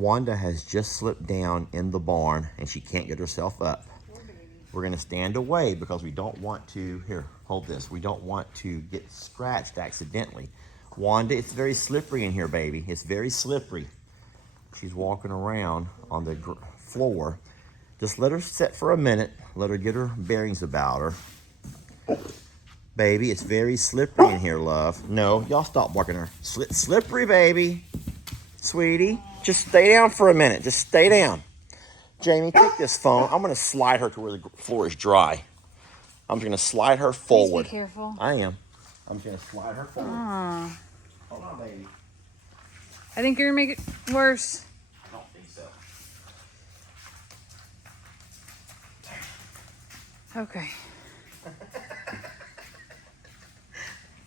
Wanda has just slipped down in the barn and she can't get herself up. We're gonna stand away because we don't want to, here, hold this. We don't want to get scratched accidentally. Wanda, it's very slippery in here, baby. It's very slippery. She's walking around on the floor. Just let her sit for a minute. Let her get her bearings about her. Baby, it's very slippery in here, love. No, y'all stop barking her. Slippery, baby. Sweetie, just stay down for a minute. Just stay down. Jamie, take this phone. I'm going to slide her to where the floor is dry. I'm just going to slide her forward. Please be careful. I am. I'm just going to slide her forward. Aww. Hold on, baby. I think you're going to make it worse. I don't think so. Okay.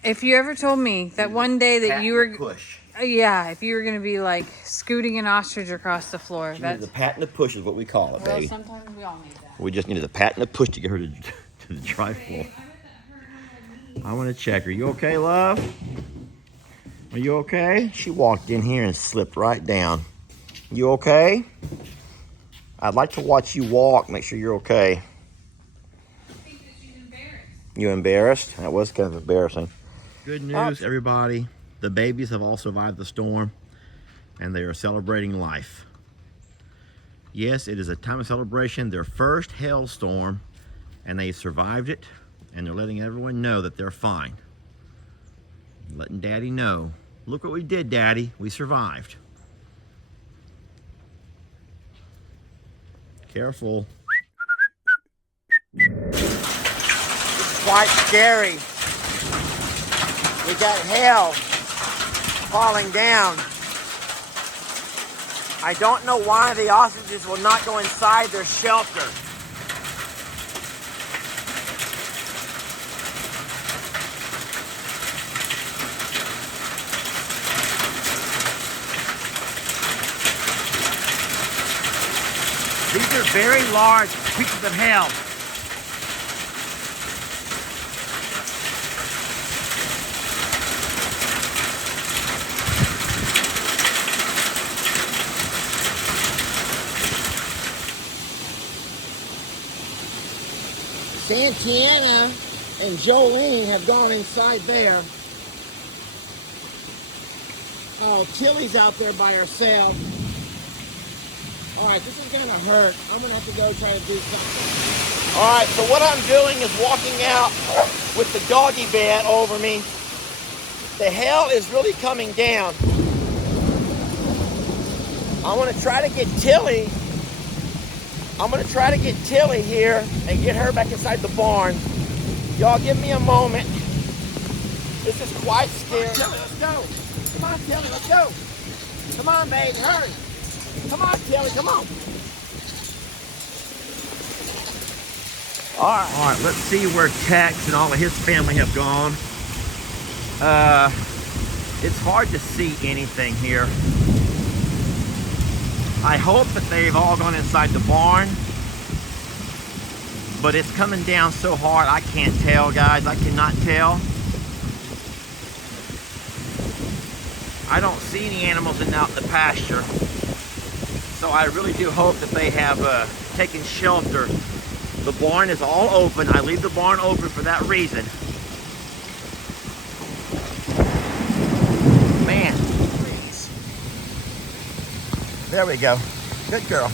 If you ever told me that one day that you were... Push. Yeah, if you were going to be like scooting an ostrich across the floor. That's the pat and the push is what we call it, baby. Well, sometimes we all need that. We just needed the pat and the push to get her to the dry floor. I want to check her. You okay, love? Are you okay? She walked in here and slipped right down. You okay? I'd like to watch you walk, make sure you're okay. I think that she's embarrassed. You embarrassed? That was kind of embarrassing. Good news, everybody. The babies have all survived the storm, and they are celebrating life. Yes, it is a time of celebration, their first hailstorm, and they survived it, and they're letting everyone know that they're fine. Letting Daddy know, look what we did, Daddy, we survived. Careful. It's quite scary. We got hail falling down. I don't know why the ostriches will not go inside their shelter. These are very large pieces of hail. Santiana and Jolene have gone inside there. Oh, Tilly's out there by herself. All right, this is gonna hurt. I'm gonna have to go try to do something. All right, so what I'm doing is walking out with the doggy bed over me. The hail is really coming down. I want to try to get Tilly. I'm going to try to get Tilly here and get her back inside the barn. Y'all give me a moment. This is quite scary. Tilly, let's go. Come on, Tilly, let's go. Come on, baby, hurry. Come on, Tilly, come on. All right, let's see where Tex and all of his family have gone. It's hard to see anything here. I hope that they've all gone inside the barn, but it's coming down so hard I can't tell, guys. I cannot tell. I don't see any animals out in the pasture, so I really do hope that they have taken shelter. The barn is all open. I leave the barn open for that reason. Man, please. There we go. Good girl.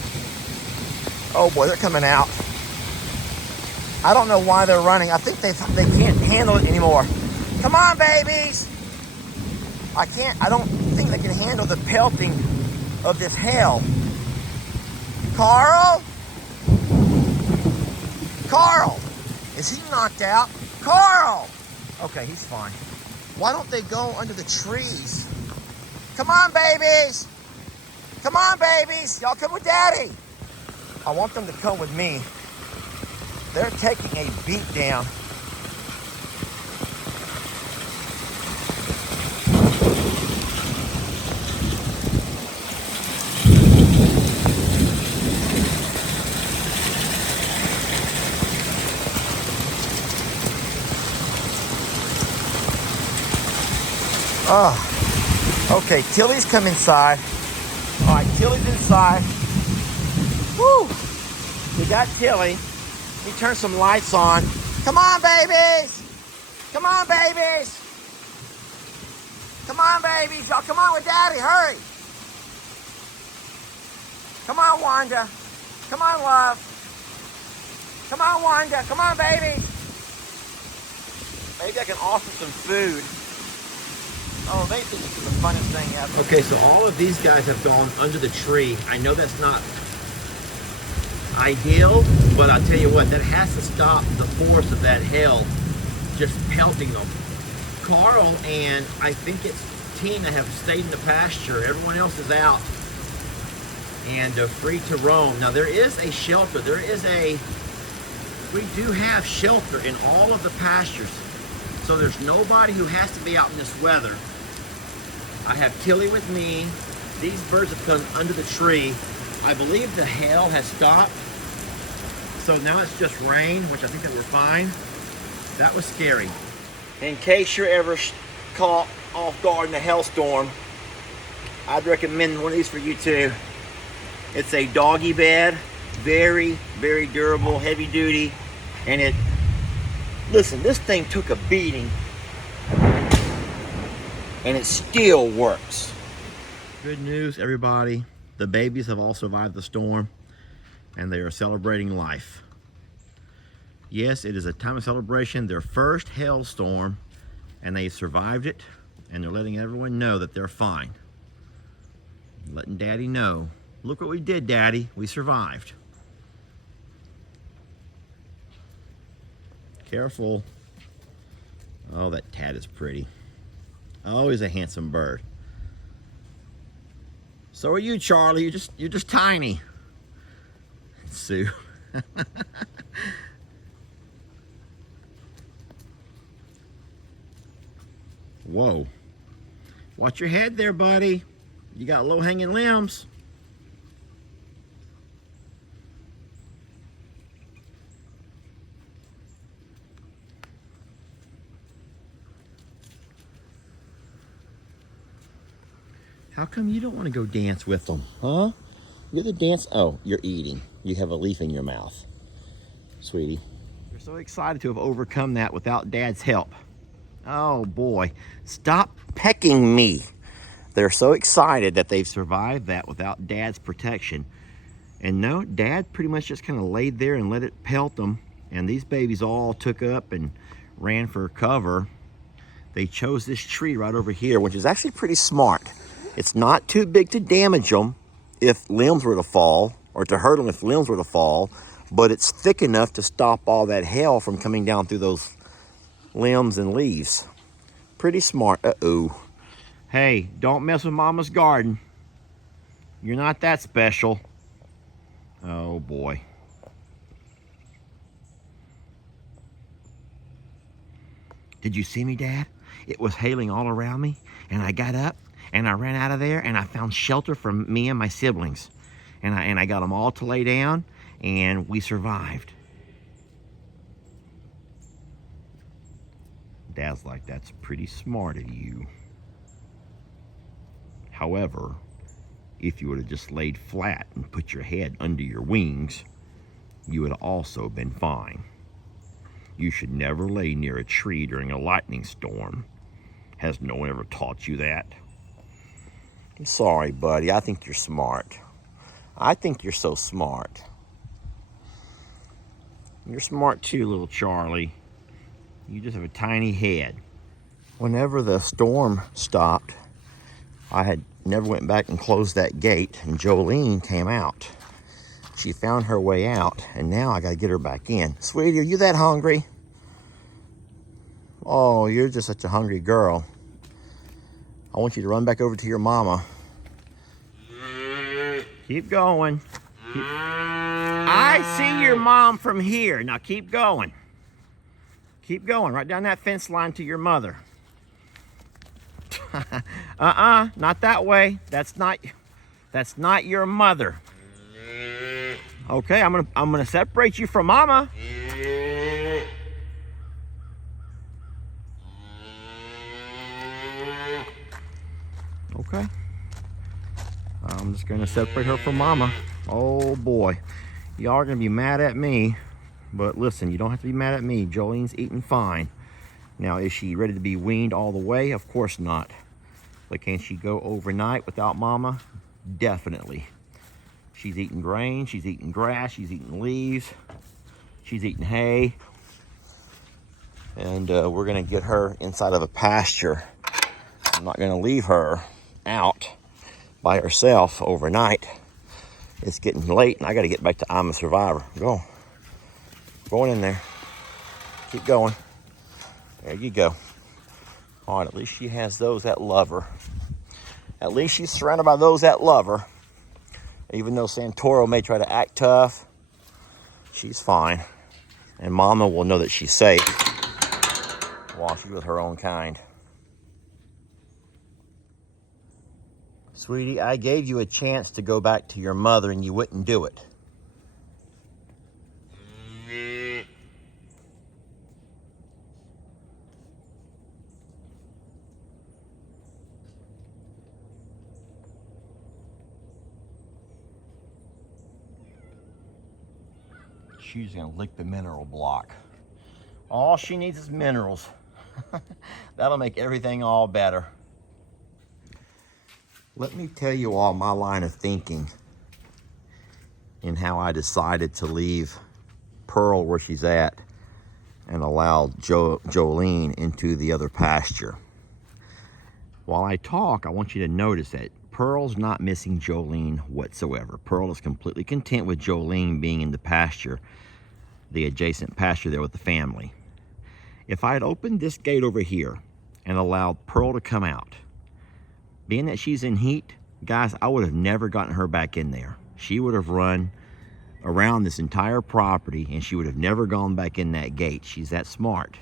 Oh boy, they're coming out. I don't know why they're running. I think they can't handle it anymore. Come on, babies. I don't think they can handle the pelting of this hail. Carl? Carl! Is he knocked out? Carl! Okay, he's fine. Why don't they go under the trees? Come on, babies! Come on, babies! Y'all come with Daddy! I want them to come with me. They're taking a beat down. Oh, okay, Tilly's come inside. All right, Tilly's inside. Woo! We got Tilly. Let me turn some lights on. Come on, babies! Come on, babies! Come on, babies! Y'all come on with Daddy, hurry! Come on, Wanda. Come on, love. Come on, Wanda. Come on, baby. Maybe I can offer some food. Oh, they think this is the funniest thing ever. Okay, so all of these guys have gone under the tree. I know that's not ideal, but I'll tell you what, that has to stop the force of that hail just pelting them. Carl and I think it's Tina have stayed in the pasture. Everyone else is out and free to roam. Now there is a shelter. We do have shelter in all of the pastures. So there's nobody who has to be out in this weather. I have Tilly with me. These birds have come under the tree. I believe the hail has stopped. So now it's just rain, which I think that we're fine. That was scary. In case you're ever caught off guard in a hailstorm, I'd recommend one of these for you too. It's a doggy bed, very, very durable, heavy duty, and listen, this thing took a beating, and it still works. Good news, everybody. The babies have all survived the storm, and they are celebrating life. Yes, it is a time of celebration, their first hailstorm, and they survived it, and they're letting everyone know that they're fine. Letting Daddy know, look what we did, Daddy, we survived. Careful. Oh, that Tad is pretty. Oh, he's a handsome bird. So are you, Charlie. You're just tiny. Sue. Whoa. Watch your head there, buddy. You got low-hanging limbs. How come you don't want to go dance with them, huh? You're the dance. Oh, you're eating. You have a leaf in your mouth, sweetie. You're so excited to have overcome that without Dad's help. Oh boy, stop pecking me. They're so excited that they've survived that without Dad's protection. And no, Dad pretty much just kind of laid there and let it pelt them. And these babies all took up and ran for cover. They chose this tree right over here, which is actually pretty smart. It's not too big to damage them if limbs were to fall, or to hurt them if limbs were to fall, but it's thick enough to stop all that hail from coming down through those limbs and leaves. Pretty smart. Uh-oh. Hey, don't mess with Mama's garden. You're not that special. Oh boy. Did you see me, Dad? It was hailing all around me, and I got up and I ran out of there and I found shelter for me and my siblings. And I got them all to lay down, and we survived. Dad's like, that's pretty smart of you. However, if you would have just laid flat and put your head under your wings, you would have also been fine. You should never lay near a tree during a lightning storm. Has no one ever taught you that? I'm sorry, buddy. I think you're smart. I think you're so smart. You're smart too, little Charlie. You just have a tiny head. Whenever the storm stopped, I had never went back and closed that gate, and Jolene came out. She found her way out, and now I gotta get her back in. Sweetie, are you that hungry? Oh, you're just such a hungry girl. I want you to run back over to your mama. Keep going. I see your mom from here. Now keep going. Keep going, right down that fence line to your mother. Not that way. That's not your mother. Okay, I'm gonna separate you from Mama. Okay. I'm just gonna separate her from Mama. Oh boy, y'all are gonna be mad at me, but listen, you don't have to be mad at me. Jolene's eating fine. Now, is she ready to be weaned all the way? Of course not. But can she go overnight without Mama? Definitely. She's eating grain, she's eating grass, she's eating leaves, she's eating hay. And we're gonna get her inside of a pasture. I'm not gonna leave her out by herself overnight. It's getting late and I gotta get back to I'm a Survivor. Go. Going in there. Keep going. There you go. All right, at least she has those that love her. At least she's surrounded by those that love her. Even though Santoro may try to act tough, she's fine. And Mama will know that she's safe while she's with her own kind. Sweetie, I gave you a chance to go back to your mother and you wouldn't do it. She's gonna lick the mineral block. All she needs is minerals. That'll make everything all better. Let me tell you all my line of thinking and how I decided to leave Pearl where she's at and allow Jolene into the other pasture. While I talk, I want you to notice that Pearl's not missing Jolene whatsoever. Pearl is completely content with Jolene being in the pasture, the adjacent pasture there with the family. If I had opened this gate over here and allowed Pearl to come out, being that she's in heat, guys, I would have never gotten her back in there. She would have run around this entire property and she would have never gone back in that gate. She's that smart.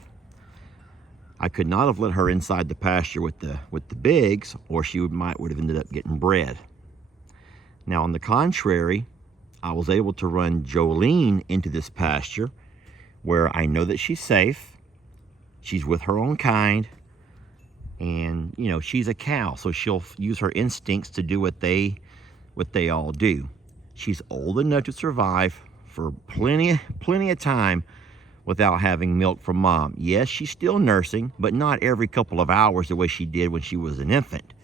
I could not have let her inside the pasture with the bigs, or she would have ended up getting bred. Now, on the contrary, I was able to run Jolene into this pasture where I know that she's safe. She's with her own kind. And, you know, she's a cow, so she'll use her instincts to do what they all do. She's old enough to survive for plenty of time without having milk from Mom. Yes, she's still nursing, but not every couple of hours the way she did when she was an infant.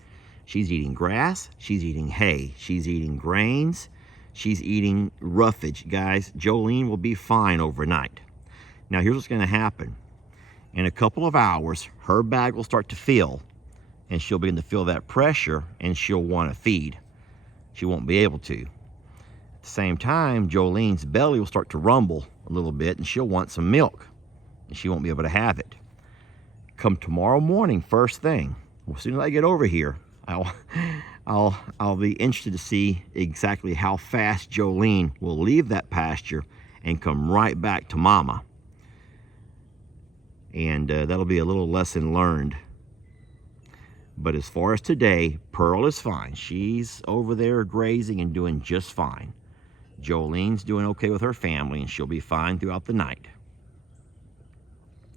She's eating grass, she's eating hay, she's eating grains, she's eating roughage. Guys, Jolene will be fine overnight. Now, here's what's gonna happen. In a couple of hours, her bag will start to fill, and she'll begin to feel that pressure, and she'll want to feed. She won't be able to. At the same time, Jolene's belly will start to rumble a little bit, and she'll want some milk, and she won't be able to have it. Come tomorrow morning, first thing, as soon as I get over here, I'll be interested to see exactly how fast Jolene will leave that pasture and come right back to Mama. And that'll be a little lesson learned. But as far as today, Pearl is fine. She's over there grazing and doing just fine. Jolene's doing okay with her family, and she'll be fine throughout the night.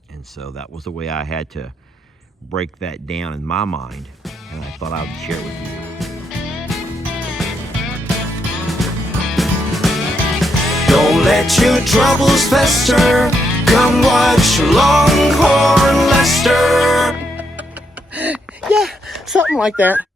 And so that was the way I had to break that down in my mind, and I thought I would share it with you. Don't let your troubles fester. Come watch Longhorn Lester. Yeah, something like that.